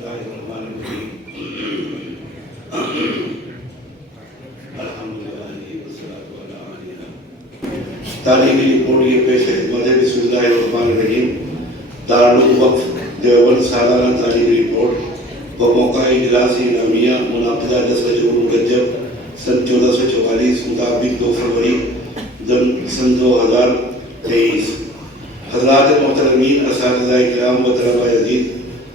تعلیمی رپورٹ یہ پیش خدمت ہے۔ بسم اللہ الرحمن الرحیم۔ دارالوقف دیوبند سالانہ تعلیمی رپورٹ و موقع اجلاس انعامیہ منعقدہ 10 رجب سن 1444 مطابق 2 فروری سن 2023۔ حضرات محترمین، اساتذہ کرام و طلبہ عزیز،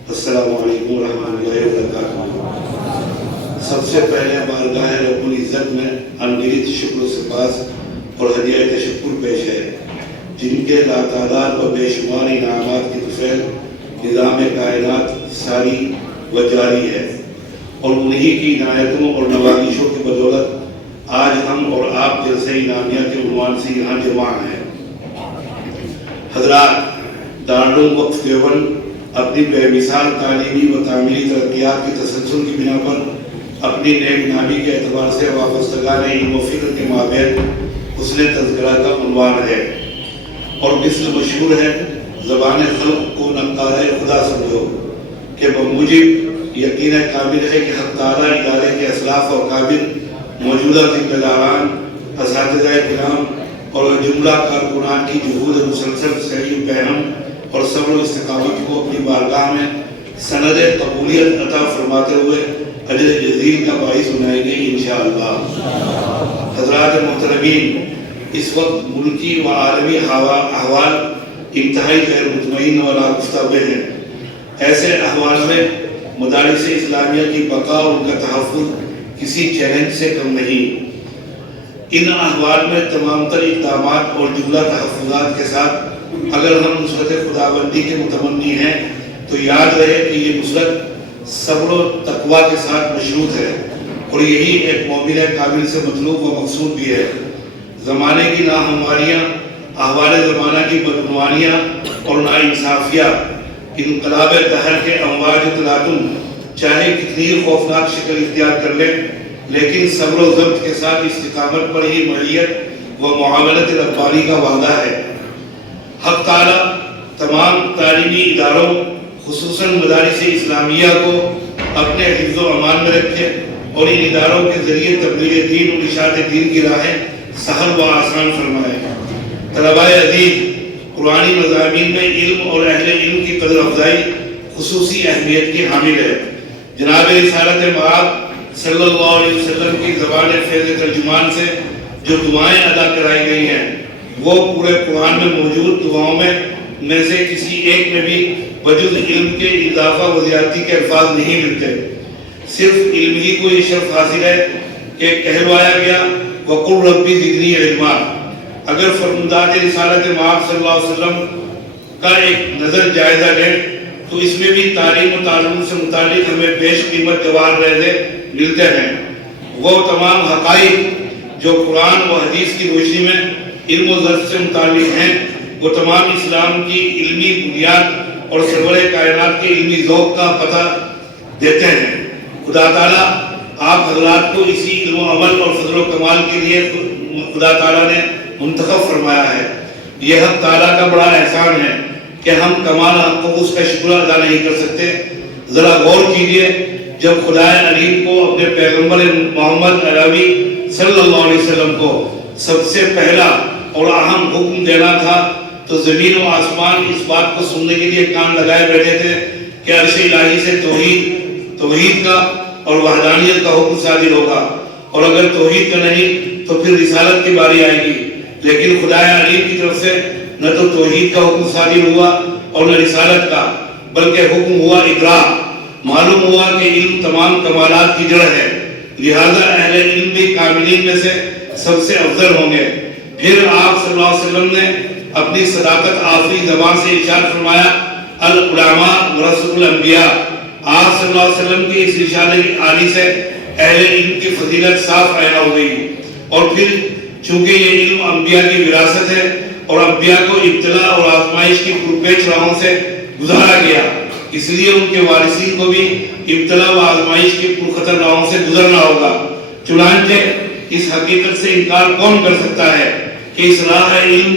السلام علیکم ورحمۃ اللہ وبرکاتہ۔ سب سے پہلے بارگاہ رب العزت میں انگیت شکر و سپاس اور ہدیہ تشکر پیش ہے، جن کے لاتعداد و بے شمار انعامات کی طفیل نظام کائنات ساری و جاری ہے، اور انہی کی عنایتوں اور نوازشوں کی بدولت آج ہم اور آپ جیسے انعامیہ کے عنوان سے یہاں جمع ہیں۔ حضرات، دارالوقف دیوبند اپنی بے مثال تعلیمی و تعمیری ترقیات کی تسلسل کی بنا پر اپنی نیک نامی کے اعتبار سے وابستگان علم و فکر کے مابین حسن تذکرہ کا عنوان ہے، اور مثل مشہور ہے زبان خلق کو نقار خدا سمجھو، کہ بموجب یقین کامل ہے کہ حق تعالیٰ ادارے کے اسلاف اور قابل موجودہ ذمہ داران، اساتذہ کرام اور جملہ کارکنان کی جہود مسلسل صحیح فہم اور صبر و استقامت کو اپنی بارگاہ میں سند قبولیت عطا فرماتے ہوئے اجر جزیل کا باعث بنائے گی انشاءاللہ۔ حضرات محترمین، اس وقت ملکی و عالمی احوال انتہائی غیر مطمئن و ناگفتہ ہوئے ہیں۔ ایسے احوال میں مدارس اسلامیہ کی بقا اور ان کا تحفظ کسی چیلنج سے کم نہیں۔ ان احوال میں تمام تر اقدامات اور جملہ تحفظات کے ساتھ اگر ہم نصرت خداوندی کے متمنی ہیں تو یاد رہے کہ یہ نصرت صبر و تقوی کے ساتھ مشروط ہے، اور یہی ایک مومن کامل سے مطلوب و مقصود بھی ہے۔ زمانے کی ناہمواریاں، احوال زمانہ کی بدعنوانیاں اور ناانصافیہ، انقلاب دہر کے امواج تلاطم چاہے کتنی خوفناک شکل اختیار کر لیں، لیکن صبر و ضبط کے ساتھ استقامت پر ہی معیت و معاونت ربانی کا وعدہ ہے۔ حق تعالیٰ تمام تعلیمی اداروں خصوصاً مدارس اسلامیہ کو اپنے حفظ و امان میں رکھے، اور ان اداروں کے ذریعے تبلیغ دین اور اشاعت دین کی راہیں سہل و آسان فرمائے۔ طلباء عزیز، قرآنی مضامین میں علم اور اہل علم کی قدر افزائی خصوصی اہمیت کی حامل ہے۔ جناب رسالت مآب صلی اللہ علیہ وسلم کی زبان فیض ترجمان سے جو دعائیں ادا کرائی گئی ہیں، وہ پورے قرآن میں موجود دعاؤں میں سے کسی ایک میں بھی وجود علم کے اضافہ و زیادتی کے الفاظ نہیں ملتے۔ صرف علم ہی کو یہ شرف حاصل ہے کہ کہلوایا گیا وَقُلْ رَبِّ زِدْنِي عِلْمًا۔ اگر فرمودات رسالت مآب صلی اللہ علیہ وسلم کا ایک نظر جائزہ لیں تو اس میں بھی تعلیم و تعلم سے متعلق ہمیں بیش قیمت جواہر ریزے ملتے ہیں۔ وہ تمام حقائق جو قرآن و حدیث کی روشنی میں علم و ضرف سے متعلق ہیں، وہ تمام اسلام کی علمی بنیاد اور سرور کائنات کے علمی ذوق کا پتہ دیتے ہیں۔ خدا تعالیٰ آپ حضرات کو اسی علم و عمل اور فضل و کمال کے لیے خدا تعالیٰ نے منتخب فرمایا ہے۔ یہ حق تعالیٰ کا بڑا احسان ہے کہ ہم کمال حق کو اس کا شکر ادا نہیں کر سکتے۔ ذرا غور کیجئے، جب خدا علیم کو اپنے پیغمبر محمد عربی صلی اللہ علیہ وسلم کو سب سے پہلا اور اہم حکم دینا تھا تو زمین و آسمان اس بات کو سننے کے لیے کان لگائے بیٹھے تھے کہ عرش الہی سے توحید کا اور وحدانیت کا حکم صادر ہوگا، اور اگر توحید کا نہیں تو پھر رسالت کی باری آئے گی۔ لیکن خدا علیم کی طرف سے نہ تو توحید کا حکم صادر ہوا اور نہ رسالت کا، بلکہ حکم ہوا اقرا۔ معلوم ہوا کہ علم تمام کمالات کی جڑ ہے، لہذا اہل علم بھی کاملین میں سے سب سے افضل ہوں گے۔ پھر آپ صلی اللہ علیہ وسلم نے اپنی صداقت آفری زبان سے ارشاد فرمایا، العلماء ورثۃ الانبیاء۔ آپ صلی اللہ علیہ وسلم کی اس ارشاد عالی سے اہل علم کی فضیلت صاف عیاں ہو گئی، اور پھر چونکہ یہ علم انبیاء کی وراثت ہے اور انبیاء کو ابتلا اور آزمائش کی پرپیچ راہوں سے گزارا گیا، اس لیے ان کے وارثین کو بھی ابتلا و آزمائش کی پرخطر راہوں سے گزرنا ہوگا۔ چنانچہ اس حقیقت سے انکار کون کر سکتا ہے کہ اس راہ علم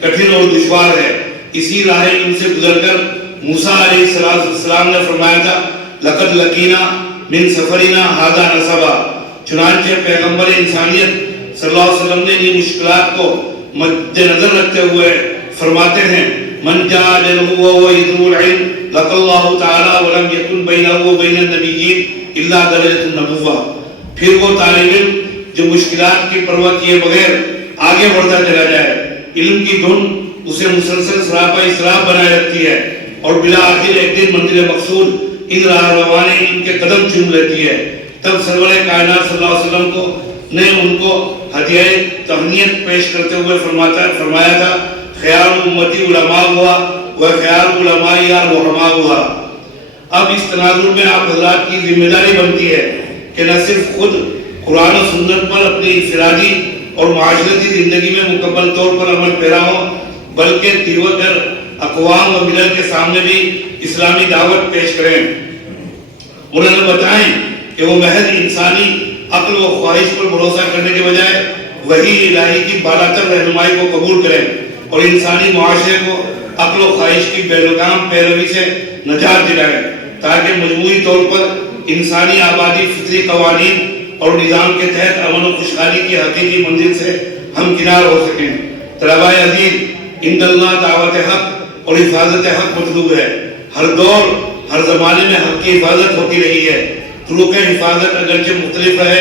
کٹھن اور دشوار ہے۔ اسی راہ علم سے گزر کر موسیٰ علیہ السلام نے فرمایا تھا لقد لقینا من سفرنا ھذا نصبا، چنانچہ پیغمبر انسانیت صلی اللہ علیہ وسلم نے یہ مشکلات کو مد نظر رکھتے ہوئے فرماتے ہیں من جاء اجلہ وهو يطلب العلم لقى الله تعالی ولم يكن بينه وبين النبيين الا درجة النبوة. پھر وہ طالب علم جو مشکلات کی پرواہ کیے بغیر آگے بڑھتا چلا جائے، علم کی دھن اسے مسلسل سراپا اسراپ بنائے رکھتی ہے اور بلا آخر ایک دن منزل مقصود ان راہ روانے ان کے قدم چوم لیتی ہے. تب سرور کائنات صلی اللہ علیہ وسلم نے ان کو ہدیہ تہنیت پیش کرتے ہوئے فرمایا تھا خیار امتی علماء ہوا و خیار علماء یا رحماء ہوا. اب اس تناظر میں آپ حضرات کی ذمہ داری بنتی ہے کہ نہ صرف خود قرآن و سنت پر اپنی انفرادی اور معاشرتی زندگی میں مکمل طور پر عمل پیرا ہوں، بلکہ دیگر اقوام و ملل کے سامنے بھی اسلامی دعوت پیش کریں. انہوں نے بتائیں کہ وہ محض انسانی عقل و خواہش پر بھروسہ کرنے کے بجائے وحی الہی کی بالاتر رہنمائی کو قبول کریں اور انسانی معاشرے کو عقل و خواہش کی بے لگام پیروی سے نجات دلائیں تاکہ مجموعی طور پر انسانی آبادی فطری قوانین اور نظام کے تحت امن و خوشحالی کی حقیقی منزل سے ہمکنار ہو سکیں. طلباء عزیز، عند اللہ دعوت حق اور حفاظت حق مطلوب ہے. ہر دور ہر زمانے میں حق کی حفاظت ہوتی رہی ہے. طرق حفاظت اگرچہ مختلف ہے.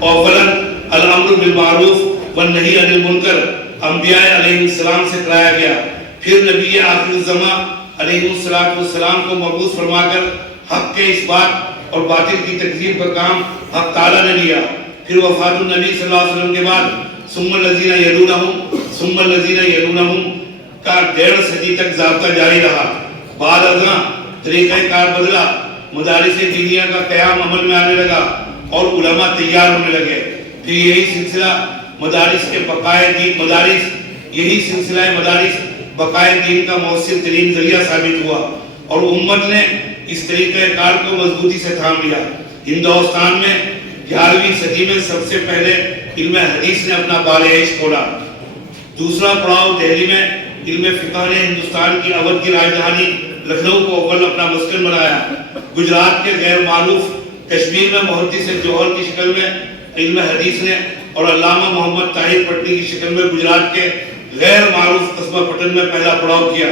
اولاً الامر بالمعروف والنہی عن المنکر انبیاء علیہ السلام سے کرایا گیا. پھر نبی آخر الزمان علیہ السلام کو مبعوث فرما کر حق کے اس بات اور باطل کی تکذیب کا کام حق تعالیٰ نے لیا. پھر وفات النبی صلی اللہ علیہ وسلم کے بعد ثم الذین یلونہم کا 1.5 صدی تک ضابطہ جاری رہا. بعد ازاں طریقہ کار بدلا، مدارس دینیہ کا قیام عمل میں آنے لگا اور علماء تیار ہونے لگے. پھر یہی سلسلہ مدارس بقائے دین کا مؤثر ترین ذریعہ ثابت ہوا اور امت نے اس طریقہ کار کو مضبوطی سے تھام لیا. ہندوستان میں 11ویں صدی میں سب سے پہلے علم حدیث نے اپنا بال عیش کھولا. دوسرا پڑاؤ دہلی میں علم فقہ نے ہندوستان کی اودھ کی راجدھانی لکھنؤ کو اول اپنا مسکن بنایا. گجرات کے غیر معروف کشمیر میں محدث جوہر کی شکل میں علم حدیث نے اور علامہ محمد طاہر پٹنی کی شکل میں گجرات کے غیر معروف قصبہ پٹن میں پہلا پڑاؤ کیا.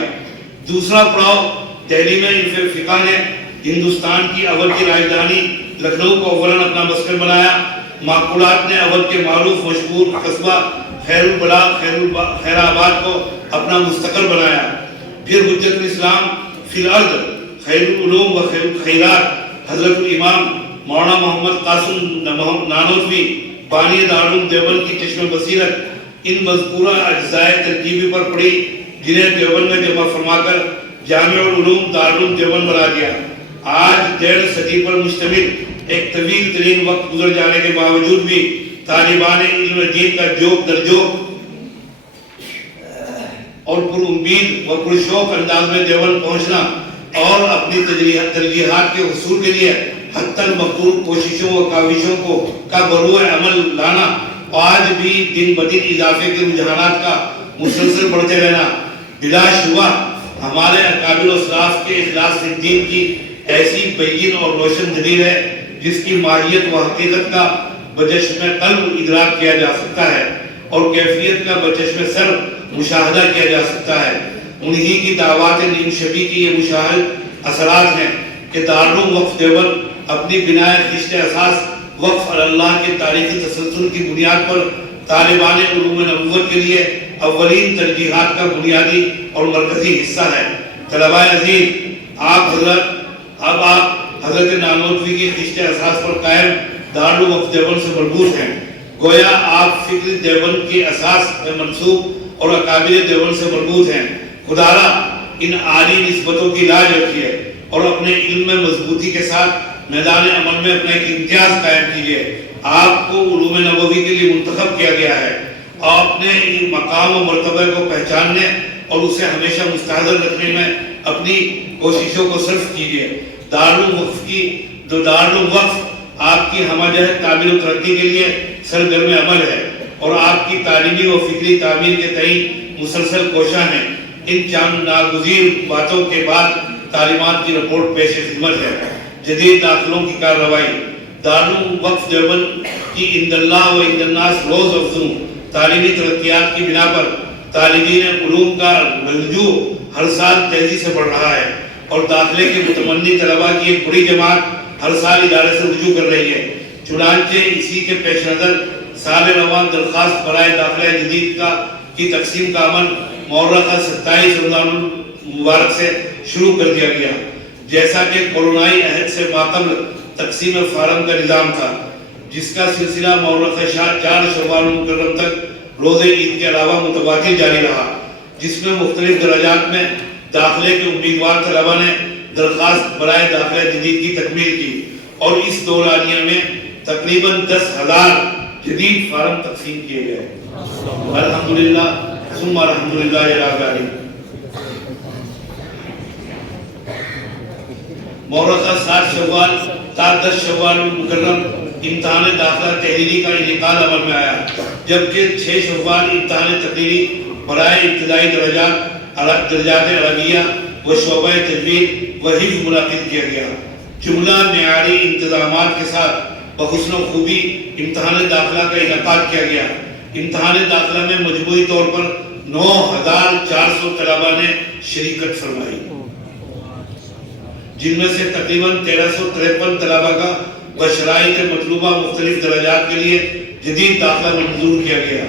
دوسرا پڑاؤ دہلی میں علم فقہ نے ہندوستان کی اودھ کی راجدھانی لکھنؤ کو اولاً اپنا مسکن بنایا. معقولات نے اودھ کے معروف مشہور قصبہ خیر آباد کو اپنا مستقر بنایا. پھر حجت الاسلام فی الارض خیر العلوم و خیرات حضرت الامام مولانا محمد قاسم نانوتوی بانی دارالعلوم دیوبند کی چشم بصیرت ان مذکورہ اجزائے ترکیبی پر پڑی، جنہیں دیوبند میں جمع فرما کر جامع العلوم دارالعلوم دیوبند بنا دیا. آج 1.5 صدی پر مشتمل ایک طویل ترین وقت گزر جانے کے باوجود بھی طالبان علم دین کا جوک در جوک اور پر امید و پر شوق انداز میں دیوبند پہنچنا اور اپنی ترجیحات کے حصول کے لیے حتی المقدور کوششوں و کاوشوں کا بروئے عمل لانا، آج بھی دن بدن اضافے کے رجحانات کا مسلسل بڑھتے رہنا بلا شبہ ہمارے اکابر و اسلاف کے اخلاص دین کی ایسی بین اور روشن دلیل ہے جس کی ماہیت و حقیقت کا بچشم قلب ادراک کیا جا سکتا ہے اور کیفیت کا بچشم سر مشاہدہ کیا جا سکتا ہے. انہی کی دعوات نیم شبی کی یہ مشاہد اثرات ہیں کہ دارالعلوم وقف دیوبند اپنی بنائے خشت اساس وقف اللہ کے تاریخی تسلسل کی بنیاد پر طالبان علوم نبوت کے لیے اولین ترجیحات کا بنیادی اور مرکزی حصہ ہے. طلباء عزیز، آپ حضرت نانوتوی کی خشت اساس پر قائم دارالعلوم وقف دیوبند سے مربوط ہیں. گویا آپ فکر دیوبند کی اساس میں منسوب اور اکابر دیوبند سے مربوط ہیں. خدارا ان عالی نسبتوں کی لاج رکھیے اور اپنے علم میں مضبوطی کے ساتھ میدان عمل میں اپنا ایک امتیاز قائم کیجیے. آپ کو علوم نبوی کے لیے منتخب کیا گیا ہے. آپ نے مقام و مرتبہ کو پہچاننے اور اسے ہمیشہ مستحضر رکھنے میں اپنی کوششوں کو صرف کیجیے. دارالعلوم وقف آپ کی ہمہ جہت تعمیر و ترقی کے لیے سرگرم عمل ہے اور آپ کی تعلیمی و فکری تعمیر کے تئیں مسلسل کوشاں ہیں. ان چند ناگزیر باتوں کے بعد تعلیمات کی رپورٹ پیش خدمت ہے۔ جدید داخلوں کی کارروائی، دارالعلوم وقف دیوبند کی عند اللہ و عند الناس روز افزوں تعلیمی ترقیات کی بنا پر طالبین علوم کا رجوع ہر سال تیزی سے بڑھ رہا ہے اور داخلے کے متمنی طلباء کی ایک بڑی جماعت ہر سال ادارے سے رجوع کر رہی ہے۔ چنانچہ اسی کے پیش نظر سال رواں درخواست برائے داخلہ جدید کی تقسیم کا عمل مورخہ 27 رمضان المبارک سے شروع کر دیا گیا، جیسا کہ کورونائی عہد سے ماقبل تقسیم فارم کا نظام تھا، جس کا سلسلہ مورخہ 4 شوال المکرم تک روز عید کے علاوہ متواتر جاری رہا، جس میں مختلف درجات میں داخلے کے امیدوار طلباء نے درخواست برائے داخلہ جدید کی تکمیل کی اور اس دورانیہ میں تقریباً 10,000 جدید فارم تقسیم کیے گئے۔ الحمدللہ ثم الحمدللہ رب العالمین۔ مورخہ 7 شوال تا 10 شوال المکرم امتحان داخلہ تحریری کا انعقاد عمل میں آیا، جبکہ 6 شوال امتحان تقریری برائے ابتدائی درجات عربیہ و شعبہ تجوید و حفظ منعقد کیا گیا۔ جملہ معیاری انتظامات کے ساتھ بحسن و خوبی امتحان داخلہ کا انعقاد کیا گیا۔ امتحان داخلہ میں مجموعی طور پر 9,400 طلباء نے شرکت فرمائی، جن میں سے تقریباً 1,353 طلباء کا بشرائط مطلوبہ مختلف درجات کے لیے جدید داخلہ منظور کیا گیا۔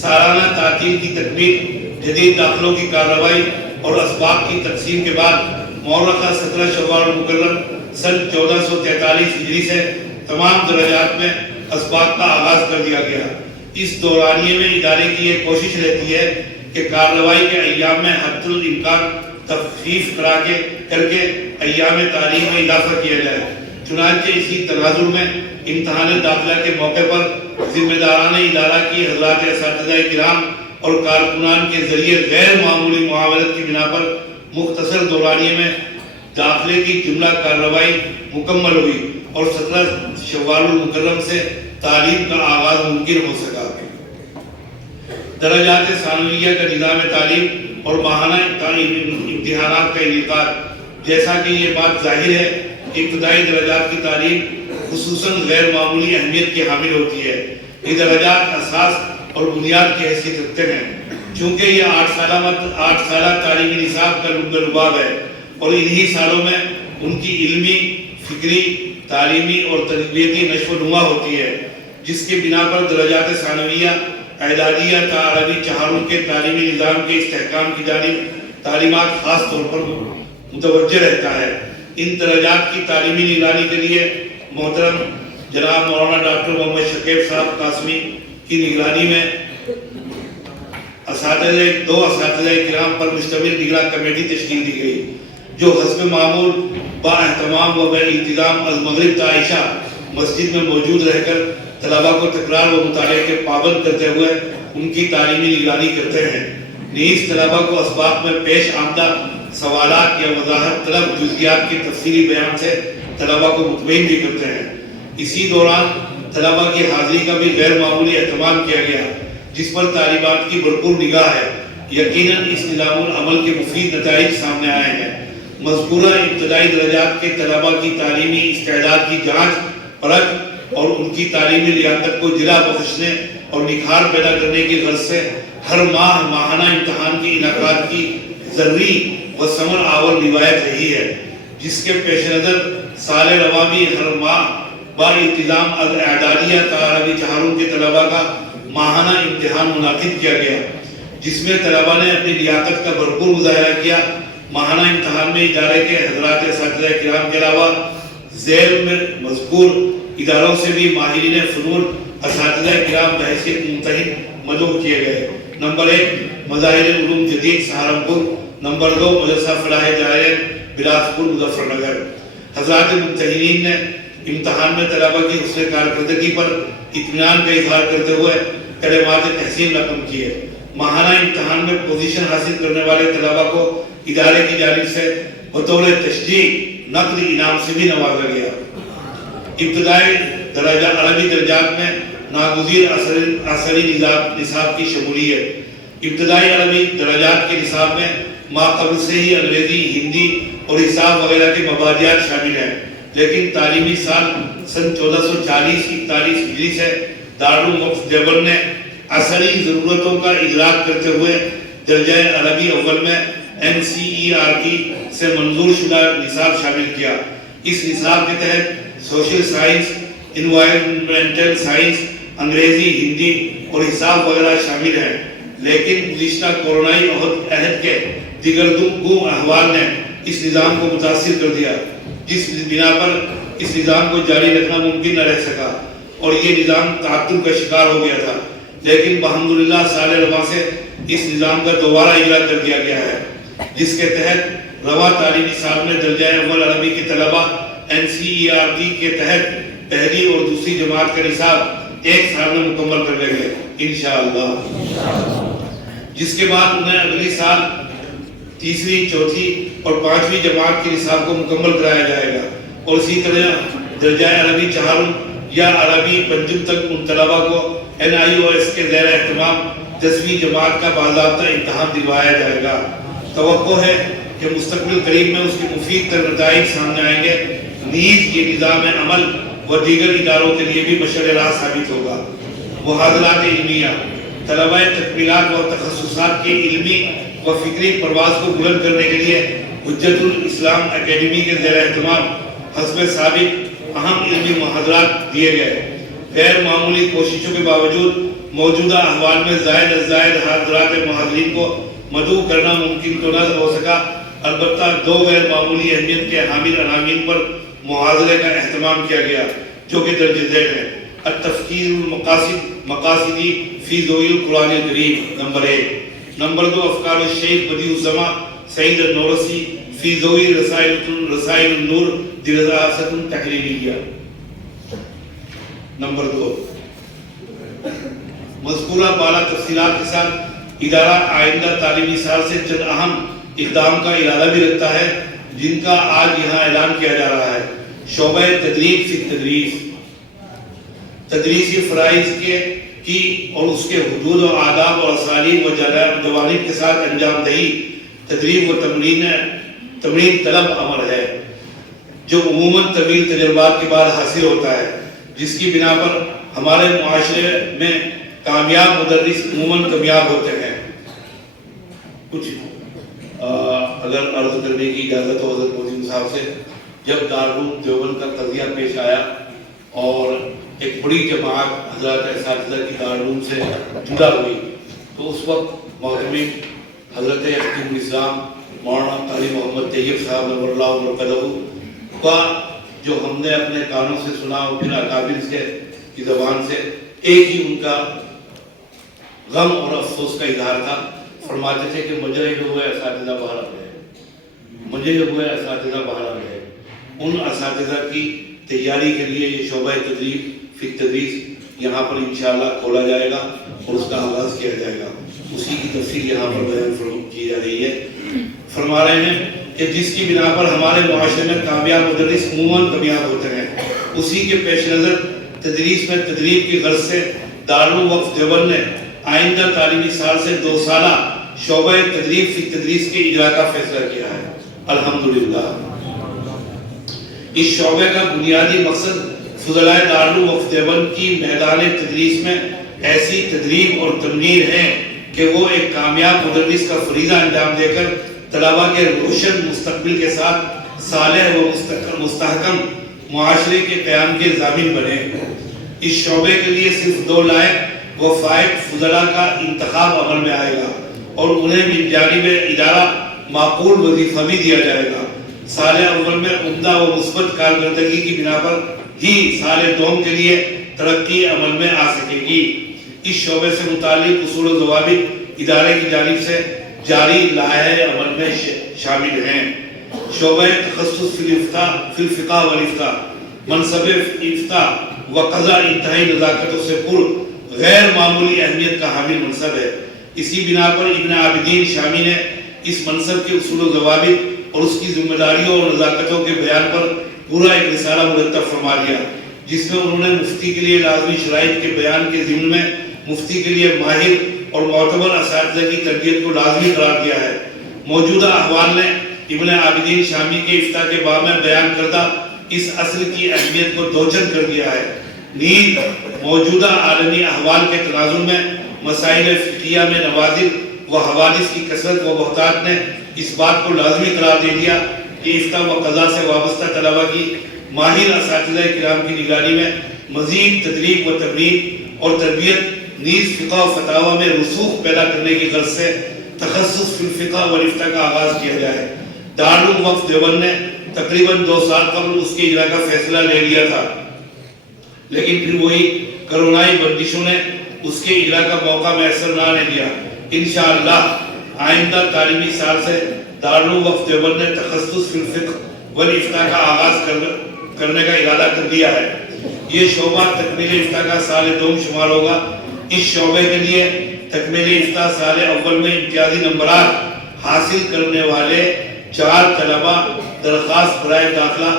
سالانہ تعطیل کی تکمیل، جدید داخلوں کی کارروائی اور اسباق کی تقسیم کے بعد مورخہ 17 شوال المکرم سن 1443 ہجری سے تمام درجات میں اسباق کا آغاز کر دیا گیا۔ اس دورانیے میں ادارے کی یہ کوشش رہتی ہے کہ کارروائی کے ایام میں حد الامکان تخفیف کر کے ایام تعلیم میں اضافہ کیا جائے۔ چنانچہ اسی تناظر میں امتحان داخلہ کے موقع پر ذمہ داران ادارہ کی حضرات اساتذہ کرام اور کارکنان کے ذریعے غیر معمولی معاونت کی بنا پر مختصر دورانیے میں داخلے کی جملہ کارروائی مکمل ہوئی اور 17 شوال المکرم سے تعلیم کا آغاز ممکن ہو سکا۔ درجات ثانویہ کا نظام تعلیم اور ماہانہ امتحانات کا انعقاد، جیسا کہ یہ بات ظاہر ہے ابتدائی درجات کی تعلیم خصوصاً غیر معمولی اہمیت کی حامل ہوتی ہے۔ یہ درجات اساس اور بنیاد کی حیثیت رکھتے ہیں، چونکہ یہ 8 سالہ تعلیمی نصاب کا لب لباب ہے اور انہی سالوں میں ان کی علمی، فکری، تعلیمی اور تربیتی نشو و نما ہوتی ہے، جس کے بنا پر درجات ثانویہ اعدادیہ تا عربی چہارم کے تعلیمی نظام کے استحکام کی جانب تعلیمات خاص طور پر متوجہ رہتا ہے۔ ان درجات کی تعلیمی نگرانی کے لیے محترم جناب مولانا ڈاکٹر محمد شکیب صاحب قاسمی کی نگرانی میں دو اساتذہ کرام پر مشتمل نگراں کمیٹی تشکیل دی گئی، جو حسب معمول با اہتمام و بے انتظام از مغرب تا عشاء مسجد میں موجود رہ کر طلباء کو تکرار و مطالعے کے پابند کرتے ہوئے ان کی تعلیمی نگرانی کرتے ہیں۔ نیز طلباء کو اسباق میں پیش آمدہ سوالات یا وضاحت طلب جزئیات کی تفصیلی بیان سے طلباء کو مطمئن بھی کرتے ہیں۔ اسی دوران طلباء کی حاضری کا بھی غیر معمولی اہتمام کیا گیا، جس پر طالبات کی بھرپور نگاہ ہے۔ یقیناً اس نظام العمل کے مفید نتائج سامنے آئے ہیں۔ مذکورہ ابتدائی درجات کے طلباء کی تعلیمی استعداد کی جانچ پرکھ اور ان کی تعلیمی لیاقت کو جلا بخشنے اور نکھار پیدا کرنے کی غرض سے ہر ماہ ماہانہ امتحان کی انعقاد کی ضروری و ثمر آور روایت رہی ہے، جس کے پیش نظر سال رواں بھی ہر ماہ با التزام از اعدادیہ تا عربی چہارم کے طلباء کا ماہانہ امتحان منعقد کیا گیا، جس میں طلباء نے اپنی لیاقت کا بھرپور مظاہرہ کیا۔ ماہانہ امتحان میں ادارے کے حضرات اساتذہ کرام کے علاوہ ذیل میں مذکور اداروں سے بھی ماہرین فنون اساتذہ کرام بحیثیت ممتحن مدعو کیے گئے۔ نمبر 1 مظاہر علوم جدید سہارنپور، نمبر 2 مدرسہ فلاح جارین بلاسپور مظفر نگر۔ حضرات ممتحنین نے امتحان میں طلباء کی حسن کارکردگی پر اطمینان کا اظہار کرتے ہوئے کلمات تحسین رقم کیے۔ ماہانہ امتحان میں پوزیشن حاصل کرنے والے طلباء کو ادارے کی جانب سے بطور تشجیع نقد انعام سے بھی نوازا گیا۔ ابتدائی عربی درجات میں ناگزیر عصری نصاب کی شمولیت۔ ابتدائی عربی درجات کے نصاب میں ماقبل سے ہی انگریزی، ہندی اور حساب وغیرہ کے مبادیات شامل ہیں، لیکن تعلیمی سال سن 1440-41 ہجری سے دارالمعارف دیوبند نے عصری ضرورتوں کا ادراک کرتے ہوئے درجہ عربی اول میں NCERT سے منظور شدہ نصاب شامل کیا۔ اس نصاب کے تحت سوشل سائنس، انوائرمنٹل سائنس، انگریزی، ہندی اور حساب وغیرہ شامل ہیں، لیکن گزشتہ کورونائی عہد کے دیگر گوں احوال نے اس نظام کو متاثر کر دیا، جس بنا پر اس نظام کو جاری رکھنا ممکن نہ رہ سکا اور یہ نظام تعطل کا شکار ہو گیا تھا، لیکن بحمدللہ سال رواں سے اس نظام کا دوبارہ اجرا کر دیا گیا ہے، جس کے تحت رواں تعلیمی سال میں درجہ اول عربی کے طلبہ NCERT کے تحت پہلی اور دوسری جماعت کا نصاب ایک سال میں مکمل کر لیں گے انشاءاللہ، جس کے بعد انہیں اگلی سال تیسری، چوتھی اور پانچویں جماعت کے نصاب کو مکمل کرایا جائے گا، اور اسی طرح درجہ عربی چہارم یا عربی پنجم تک ان طلبہ کو NIOS کے زیر اہتمام 10ویں جماعت کا باضابطہ امتحان دلوایا جائے گا۔ توقع ہے کہ مستقبل قریب میں اس کے مفید تر نتائج سامنے آئیں گے، نیز یہ نظام عمل و دیگر اداروں کے لیے بھی مشعل راہ ثابت ہوگا۔ محاضرات علمیہ، طلبہ تکمیلات و تخصصات کی علمی و فکری پرواز کو بلند کرنے کے لیے حجت الاسلام اکیڈمی کے زیر اہتمام حسب سابق اہم علمی محاضرات دیے گئے۔ غیر معمولی کوششوں کے باوجود موجودہ احوال میں زائد از زائد حضرات محاضرین کو مدعو کرنا ممکن تو نہ ہو سکا، البتہ دو غیر معمولی اہمیت کے حامل عناوین پر محاضرے کا اہتمام کیا گیا، جو کہ درج ذیل ہے: التفکیر مقاصدی فی ضوء القرآن الکریم نمبر 1، نمبر 2 افکار الشیخ بدیع الزماں سعید النورسی فی ضوء رسائل النور دراسۃ تحریریہ نمبر 2۔ مذکورہ بالا تفصیلات کے ساتھ ادارہ آئندہ تعلیمی سال سے چند اہم اقدام کا ارادہ بھی رکھتا ہے، جن کا آج یہاں اعلان کیا جا رہا ہے۔ شعبہ تدریس فی التدریس، تدریسی فرائض کی اور اس کے حدود و آداب اور اسالیب و جوانب کے ساتھ انجام دہی تدریب و تمرین طلب عمل ہے، جو عموماً طویل تجربات کے بعد حاصل ہوتا ہے، جس کی بنا پر ہمارے معاشرے میں کامیاب مدرس عموماً کامیاب ہوتے ہیں۔ کچھ اگر عرض کرنے کی اجازت ہو حضرت مودی صاحب سے، جب دارالعلوم دیوبند کا قضیہ پیش آیا اور ایک بڑی جماعت حضرات اساتذہ کی دارالعلوم سے جدا ہوئی، تو اس وقت محترم حضرت خطیب الاسلام مولانا قاری محمد طیب صاحب نور اللہ مرقدہ کا جو ہم نے اپنے کانوں سے سنا اور پھر اکابر سے کی زبان سے ایک ہی ان کا غم اور افسوس کا اظہار تھا۔ فرماتے تھے کہ مجھے ہوئے اساتذہ باہر آ گئے، مجھے ہوئے اساتذہ باہر آ گئے۔ ان اساتذہ کی تیاری کے لیے یہ شعبہ تدریس فی التدریس یہاں پر انشاءاللہ کھولا جائے گا اور اس کا آغاز کیا جائے گا، اسی کی تفصیل یہاں پر بیان کی جا رہی ہے۔ فرما رہے ہیں کہ جس کی بنا پر ہمارے معاشرے میں کامیاب مدرس عموماً کامیاب ہوتے ہیں، اسی کے پیش نظر تدریس میں تدریب کی غرض سے دارالوقف دیوبند نے آئندہ تعلیمی سال سے 2 سالہ شعبہ تدریس فی التدریس کے اجرا کا فیصلہ کیا ہے۔ الحمدللہ اس شعبے کا بنیادی مقصد فضلائے دارالوقف دیوبند کی میدان تدریس میں ایسی تدریب اور تمرین ہے کہ وہ ایک کامیاب مدرس کا فریضہ انجام دے کر طلباء کے روشن مستقبل کے ساتھ صالح و مستحکم معاشرے کے قیام کے ضامن بنے۔ اس شعبے کے لیے صرف 2 لائق و فائق فضلاء کا انتخاب عمل میں آئے گا اور انہیں من جانب ادارہ معقول وظیفہ بھی دیا جائے گا۔ سال اول میں عمدہ و مثبت کارکردگی کی بنا پر ہی سال دوم کے لیے ترقی عمل میں آ سکے گی۔ اس شعبے سے متعلق اصول و ضوابط ادارے کی جانب سے جاری لائحہ عمل میں شامل ہیں۔ شعبہ تخصص فی الفقہ والافتاء، منصب افتاء و قضاء انتہائی نزاکتوں سے پر غیر معمولی اہمیت کا حامل منصب ہے۔ اسی بنا پر ابن عابدین شامی نے اس منصب کے اصول و ضوابط اور اس کی ذمہ داریوں اور نزاکتوں کے بیان پر پورا ایک رسالہ مرتب فرما دیا، جس میں انہوں نے مفتی کے لیے لازمی شرائط کے بیان کے ضمن میں مفتی کے لیے ماہر اور معتبر اساتذہ کی تربیت کو لازمی قرار دیا ہے۔ موجودہ احوال نے ابن عابدین شامی کے افتاء کے باب میں بیان کردہ اس اصل کی اہمیت کو دوچن کر دیا ہے۔ نیز موجودہ عالمی احوال کے تناظر میں مسائل فقہیہ میں نوازل و حوادث کی کثرت و بہتات نے اس بات کو لازمی قرار دے دیا کہ افتاء و قضاء سے وابستہ طلبہ کی ماہر اساتذہ کرام کی نگرانی میں مزید تدریب و تمرین اور تربیت نیز فقہ و فتاوی میں رسوخ پیدا کرنے کی غرض سے تخصص فی الفقہ والافتاء کا آغاز کیا جائے۔ دارالوقف دیوبند نے تقریباً 2 سال قبل اس کے اجرا کا فیصلہ لے لیا تھا، لیکن پھر وہی کرونائی بندشوں نے اس کے اجرا کا موقع میسر نہ لے دیا۔ انشاءاللہ آئندہ تعلیمی سال سے دارالوقف دیوبند نے تخصص فی الفقہ والافتاء کا آغاز کرنے کا ارادہ کر دیا ہے۔ یہ شعبہ تکمیل افتاء کا سال دوم شمار ہوگا۔ اس شعبے کے لیے تکمیل افتاء سال اول میں امتیازی نمبرات حاصل کرنے والے 4 طلبہ درخواست برائے داخلہ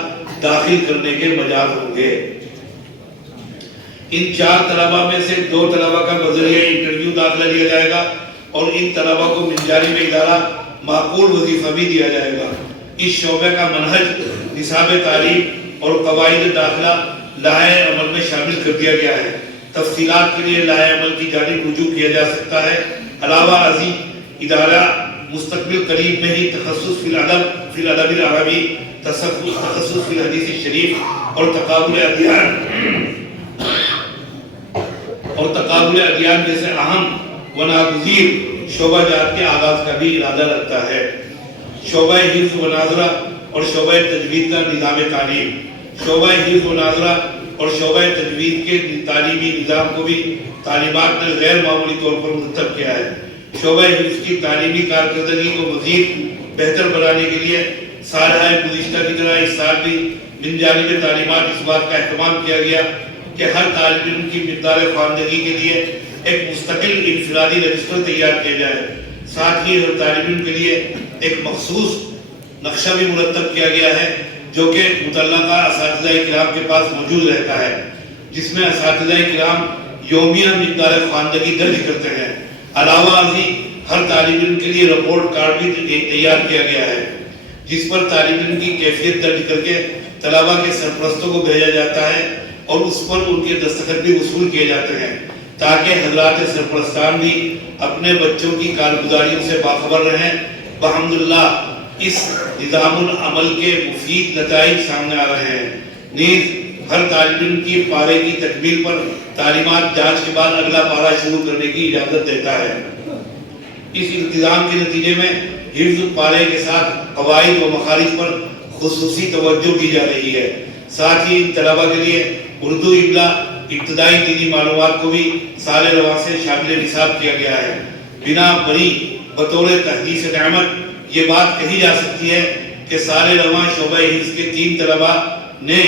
داخل کرنے کے مجال ہوں گے۔ ان 4 طلبہ میں سے 2 طلبہ کا بذریعہ انٹرویو داخلہ لیا جائے گا اور ان طلبہ کو من جانب ادارہ معقول وظیفہ بھی دیا جائے گا۔ اس شعبے کا منہج نصاب تعلیم اور قواعد داخلہ لائحہ عمل میں شامل کر دیا گیا ہے۔ تفصیلات کے لیے لائحہ عمل کی جانب رجوع کیا جا سکتا ہے۔ علاوہ ازیں ادارہ مستقبل قریب میں ہی تخصص فی الادب العربی، تخصص فی الحدیث الشریف اور تقابل ادیان جیسے اہم و ناگزیر شعبہ جات کے آغاز کا بھی ارادہ رکھتا ہے۔ شعبہ حفظ و ناظرہ اور شعبہ تجوید کا نظام تعلیم، شعبہ حفظ و ناظرہ اور شعبہ تجوید کے تعلیمی نظام کو بھی تعلیمات نے غیر معمولی طور پر مرتب کیا ہے۔ شعبہ حفظ کی تعلیمی کارکردگی کو مزید بہتر بنانے کے لیے سالہ گزشتہ کی طرح اس سال بھی من جانب تعلیمات اس بات کا اہتمام کیا گیا کہ ہر طالب علم کی مقدار خواندگی کے لیے ایک مستقل انفرادی رجسٹر تیار کیا جائے۔ ساتھ ہی ہر طالب علم کے لیے ایک مخصوص نقشہ بھی مرتب کیا گیا ہے جو کہ متعلقہ اساتذہ کرام کے پاس موجود رہتا ہے، جس میں اساتذہ کرام یومیہ مقدار خواندگی درج کرتے ہیں۔ علاوہ ازیں ہر طالب علم کے لیے رپورٹ کارڈ بھی تیار کیا گیا ہے جس پر طالب علم کی کیفیت درج کر کے طلبہ کے سرپرستوں کو بھیجا جاتا ہے اور اس پر ان کے دستخط بھی وصول کیے جاتے ہیں تاکہ حضرات سرپرستان بھی اپنے بچوں کی کارگزاریوں سے باخبر رہیں۔ بحمداللہ اس نظام العمل کے مفید نتائج سامنے آ رہے ہیں۔ نیز ہر طالب علم کی پارے کی تکمیل پر تعلیمات جانچ کے بعد اگلا پارہ شروع کرنے کی اجازت دیتا ہے۔ اس انتظام کے نتیجے میں حفظ پارے کے ساتھ قواعد و مخارج پر خصوصی توجہ دی جا رہی ہے۔ ساتھ ہی ان طلبہ کے لیے اردو املا ابتدائی دینی معلومات کو بھی سال رواں سے شامل نصاب کیا گیا ہے۔ بنا بری بطور تحدیث نعمت یہ بات کہی جا سکتی ہے کہ سال رواں شعبہ حفظ کے 3 طلبہ نے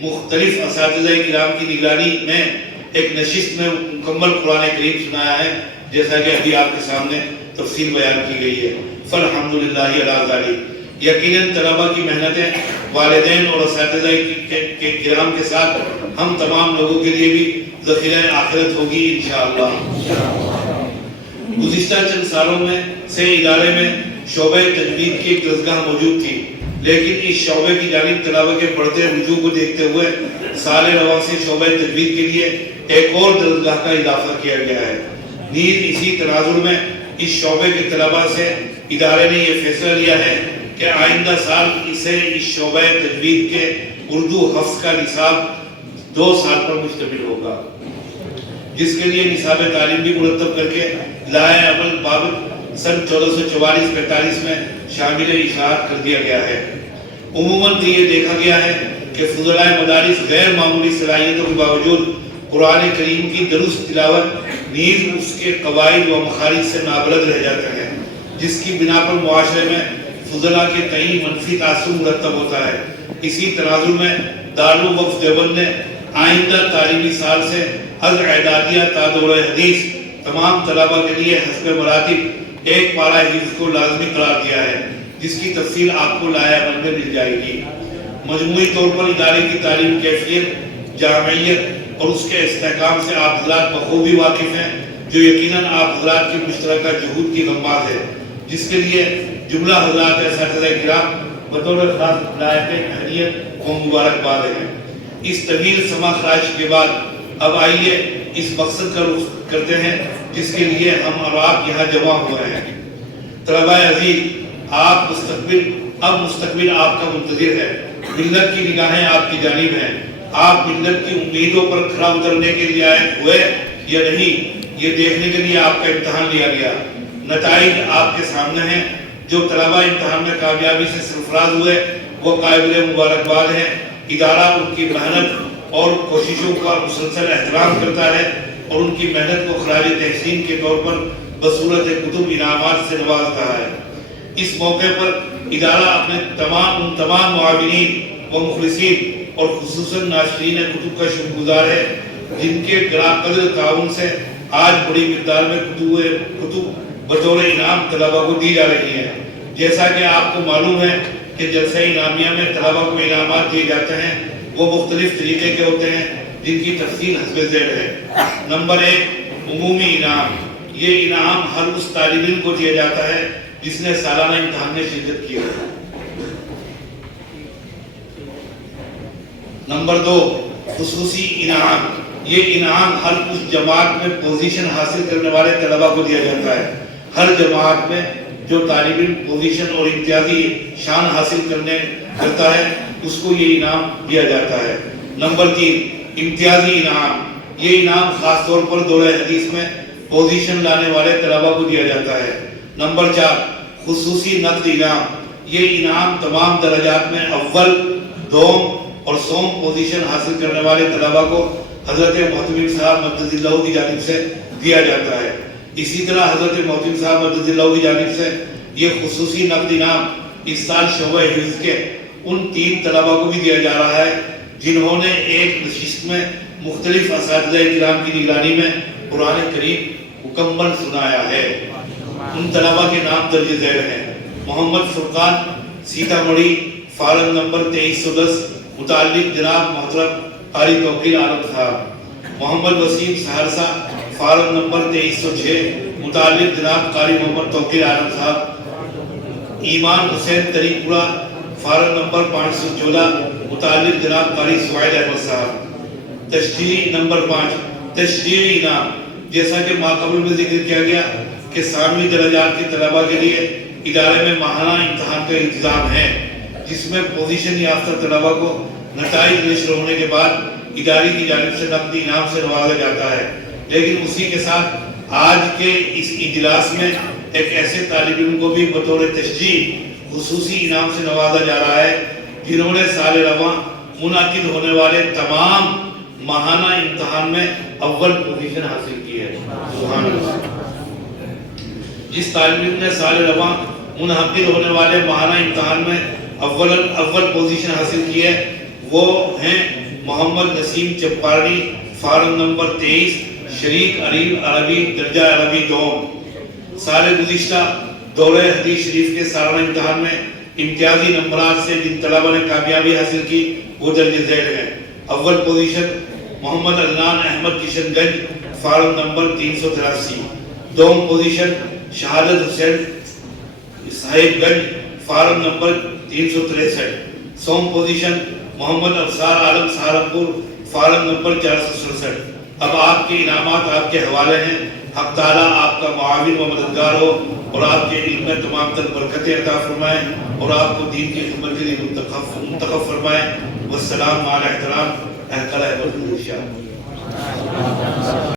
مختلف اساتذہ کرام کی نگرانی میں ایک نشست میں مکمل قرآن کریم سنایا ہے، جیسا کہ ابھی آپ کے سامنے تفصیل بیان کی گئی ہے۔ فالحمدللہ علی ذالک۔ یقیناً طلبہ کی محنتیں والدین اور اساتذہ کے کرام کے ساتھ ہم تمام لوگوں کے لیے بھی ذخیرہ آخرت ہوگی انشاءاللہ۔ گزشتہ چند سالوں میں سے ادارے میں شعبہ تجوید کی ایک درسگاہ موجود تھی، لیکن اس شعبے کی جانب طلبہ کے بڑھتے رجوع کو دیکھتے ہوئے سال رواں سے شعبہ تجوید کے لیے ایک اور درسگاہ کا اضافہ کیا گیا ہے۔ نیز اسی تناظر میں اس شعبے کے طلبہ سے ادارے نے یہ فیصلہ لیا ہے کہ آئندہ سال اسے اس شعبہ تجوید کے اردو حفظ کا نصاب 2 سال پر مشتمل ہوگا، جس کے لیے نصاب تعلیم بھی مرتب کر کے لائحہ عمل بابت سن 1444-45 میں شامل اشاعت کر دیا گیا ہے۔ عموماً یہ دیکھا گیا ہے کہ فضلاء مدارس غیر معمولی صلاحیتوں کے باوجود قرآن کریم کی درست تلاوت نیز اس کے قواعد و مخارج سے نابلد رہ جاتے ہیں، جس کی بنا پر معاشرے میں فضلاء کے تئیں منفی تاثر مرتب ہوتا ہے۔ اسی تناظر میں دارالوقف دیوبند نے آئندہ تعلیمی سال سے از اعدادیہ تا دورہ حدیث تمام طلبہ کے لیے حسب مراتب ایک پارہ حفظ کو لازمی قرار دیا ہے، جس کی تفصیل آپ کو لائحہ عمل میں مل جائے گی۔ مجموعی طور پر ادارے کی تعلیم کیفیت، جامعیت اور اس کے استحکام سے آپ حضرات بخوبی واقف ہیں، جو یقیناً آپ حضرات کی مشترکہ جہود کی غماز ہے، جس کے لیے جملہ حضرات اساتذہ کرام بطور خاص لائق اہلیت و مبارکباد ہیں۔ اس طویل سماع خراش کے بعد اب آئیے اس مقصد کا رخ کرتے ہیں جس کے لیے ہم اور آپ یہاں جمع ہوئے ہیں۔ طلباء عزیز، آپ مستقبل آپ کا منتظر ہے، ملت کی نگاہیں آپ کی جانب ہیں، آپ ملت کی امیدوں پر کھرا اترنے کے لیے آئے ہوئے یا نہیں، یہ دیکھنے کے لیے آپ کا امتحان لیا گیا۔ نتائج آپ کے سامنے ہیں۔ جو طلباء امتحان میں کامیابی سے سرفراز ہوئے وہ قابل مبارکباد ہیں۔ ادارہ ان کی محنت اور کوششوں کا مسلسل احترام کرتا ہے اور ان کی محنت کو خراج تحسین کے طور پر بصورت کتب انعامات سے نواز رہا ہے۔ اس موقع پر ادارہ اپنے تمام معاونین و مخلصین اور خصوصاً ناشرین کتب کا شکر گزار ہے جن کے گراں قدر تعاون سے آج بڑی مقدار میں کتب بطور انعام طلباء کو دی جا رہی ہیں۔ جیسا کہ آپ کو معلوم ہے کہ جلسہ انعامیہ میں طلباء کو انعامات دیے جاتے ہیں، وہ مختلف طریقے کے ہوتے ہیں جن کی تفصیل حسب ذیل ہے۔ نمبر 1، عمومی انعام۔ یہ انعام ہر اس طالب علم کو دیا جاتا ہے جس نے سالانہ امتحان میں شرکت کی ہے۔ نمبر 2، خصوصی انعام۔ یہ انعام ہر اس جماعت میں پوزیشن حاصل کرنے والے طلباء کو دیا جاتا ہے۔ ہر جماعت میں جو طالب علم پوزیشن اور امتیازی شان حاصل کرتا ہے اس کو یہ انعام دیا جاتا ہے۔ نمبر 3، امتیازی انعام۔ یہ انعام خاص طور پر دورہ حدیث میں پوزیشن لانے والے طلباء کو دیا جاتا ہے۔ نمبر 4، خصوصی نقد انعام۔ یہ انعام تمام درجات میں اول، دوم اور سوم پوزیشن حاصل کرنے والے طلباء کو حضرت محتمم صاحب مدد اللہ کی جانب سے دیا جاتا ہے۔ اسی طرح حضرت محتمم صاحب مدد اللہ کی جانب سے یہ خصوصی نقد انعام اس سال شعبہ حفظ کے ان 3 طلباء کو بھی دیا جا رہا ہے جنہوں نے ایک نشست میں مختلف اساتذہ کرام کی نگرانی میں قرآن کریم مکمل سنایا ہے۔ ان طلباء کے نام درج ذیل ہیں: محمد فرقان سیتامڑھی، فارم نمبر 2310، متعلق جناب محترم قاری توقیر عالم صاحب۔ محمد وسیم سہرسہ، فارم نمبر 2306، متعلق جناب قاری محمد توقیر عالم صاحب۔ ایمان حسین تری پورہ، فارم نمبر 514، متعلق جناب قاری سعید احمد صاحب۔ تشجیعی نمبر 5، تشجیعی انعام۔ جیسا کہ ماقبل میں ذکر کیا گیا کہ ثانوی درجات کے طلباء کے لیے ادارے میں ماہانہ امتحان کا انتظام ہے جس میں پوزیشن یافتہ طلباء کو نتائج نشر ہونے کے بعد ادارے کی جانب سے نقدی انعام سے نوازا جاتا ہے۔ لیکن اسی کے ساتھ آج کے اس اجلاس میں ایک ایسے طالب علم کو بھی بطور تشجیع خصوصی انعام سے نوازا جا رہا ہے جنہوں نے سال رواں منعقد ہونے والے تمام ماہانہ امتحان میں اول پوزیشن حاصل کی ہے۔ سبحان اللہ۔ جس طالب علم نے سال رواں منعقد ہونے والے ماہانہ امتحان میں اول پوزیشن حاصل کی ہے وہ ہیں محمد نسیم چپارنی، فارم نمبر 23، شریک عربی درجہ عربی دوم۔ سال گزشتہ دورہ حدیث شریف کے سالانہ امتحان میں امتیازی نمبرات سے جن طلباء نے کامیابی حاصل کی وہ درج ذیل ہیں: اول پوزیشن محمد عدنان احمد کشن گنج، فارم نمبر 383۔ دوم پوزیشن شہادت حسین صاحب گنج، فارم نمبر 363۔ سوم پوزیشن محمد افسار عالم سہارنپور، فارم نمبر 467۔ اب آپ کے انعامات آپ کے حوالے ہیں۔ حق تعالیٰ آپ کا معاون و مددگار ہو اور آپ کے علم میں تمام تر برکتیں عطا فرمائیں اور آپ کو دین کی خدمت کے لیے منتخب فرمائیں۔ والسلام علی احترام احقر احمد شاہ۔